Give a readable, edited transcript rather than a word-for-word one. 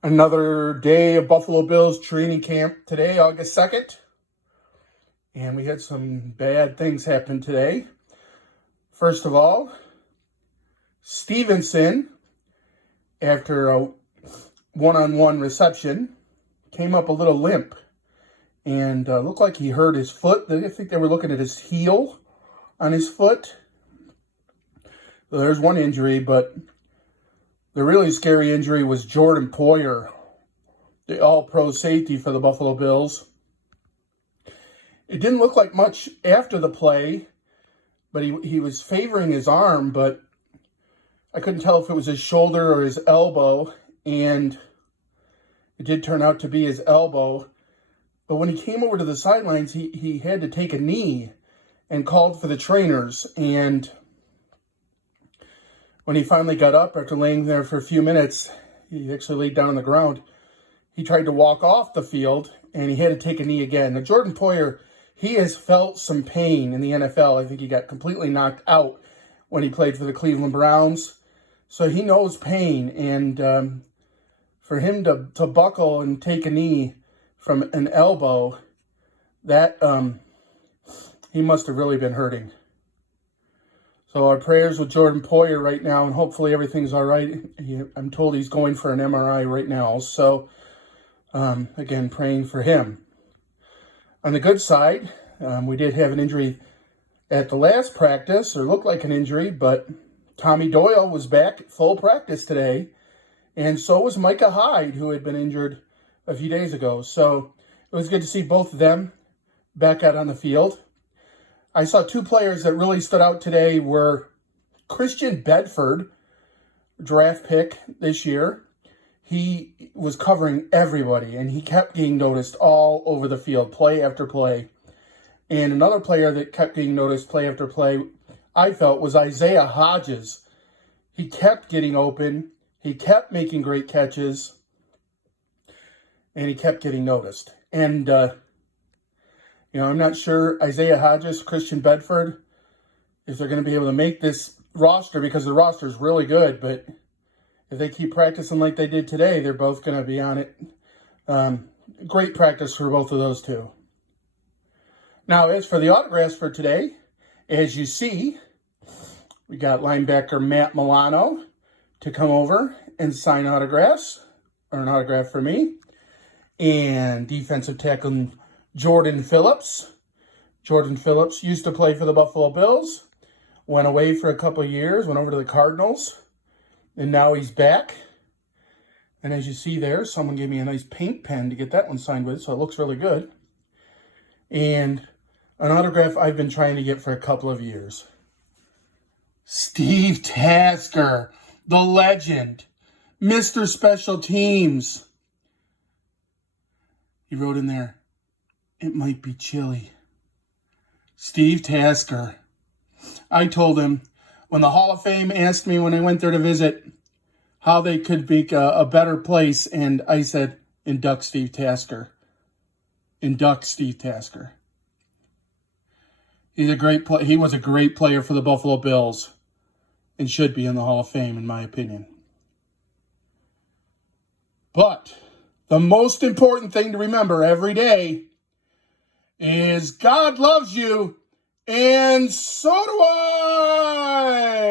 Another day of Buffalo Bills training camp today, August 2nd. And we had some bad things happen today. First of all, Stevenson, after a one-on-one reception, came up a little limp and looked like he hurt his foot. I think they were looking at his heel on his foot. So there's one injury, but the really scary injury was Jordan Poyer, the all-pro safety for the Buffalo Bills. It didn't look like much after the play, but he was favoring his arm, but I couldn't tell if it was his shoulder or his elbow, and it did turn out to be his elbow. But when he came over to the sidelines, he had to take a knee and called for the trainers, and when he finally got up after laying there for a few minutes, he actually laid down on the ground. He tried to walk off the field, and he had to take a knee again. Now, Jordan Poyer, he has felt some pain in the NFL. I think he got completely knocked out when he played for the Cleveland Browns. So he knows pain, and for him to buckle and take a knee from an elbow, that he must have really been hurting. So our prayers with Jordan Poyer right now, and hopefully everything's all right. I'm told he's going for an MRI right now. So, again, praying for him. On the good side, we did have an injury at the last practice, or looked like an injury, but Tommy Doyle was back at full practice today, and so was Micah Hyde, who had been injured a few days ago. So it was good to see both of them back out on the field. I saw two players that really stood out today were Christian Bedford, draft pick this year. He was covering everybody, and he kept getting noticed all over the field, play after play. And another player that kept getting noticed play after play, I felt, was Isaiah Hodges. He kept getting open. He kept making great catches. And he kept getting noticed. And, I'm not sure Isaiah Hodges, Christian Bedford, if they're going to be able to make this roster, because the roster is really good. But if they keep practicing like they did today, they're both going to be on it. Great practice for both of those two. Now, as for the autographs for today, as you see, we got linebacker Matt Milano to come over and sign autographs, or an autograph for me. And defensive tackle Jordan Phillips. Jordan Phillips used to play for the Buffalo Bills, went away for a couple of years, went over to the Cardinals, and now he's back. And as you see there, someone gave me a nice paint pen to get that one signed with, so it looks really good. And an autograph I've been trying to get for a couple of years. Steve Tasker, the legend, Mr. Special Teams. He wrote in there, "It might be chilly." Steve Tasker. I told him when the Hall of Fame asked me when I went there to visit how they could make a better place, and I said, induct Steve Tasker. Induct Steve Tasker. He was a great player for the Buffalo Bills and should be in the Hall of Fame, in my opinion. But the most important thing to remember every day is God loves you, and so do I.